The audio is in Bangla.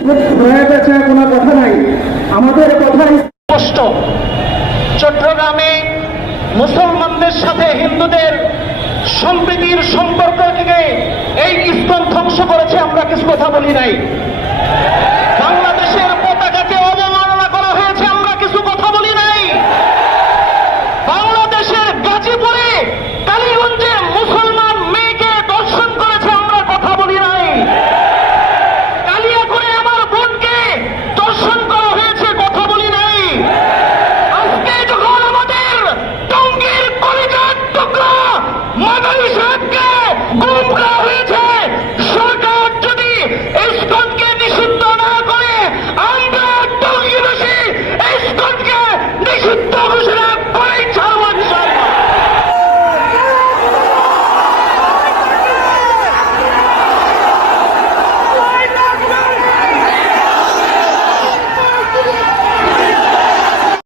কোনো কথা নাই, আমাদের কথাই স্পষ্ট। চট্টগ্রামে মুসলমানদের সাথে হিন্দুদের সম্প্রীতির সম্পর্ক থেকে এই ইসকন ধ্বংস করেছে, আমরা কিছু কথা বলি নাই।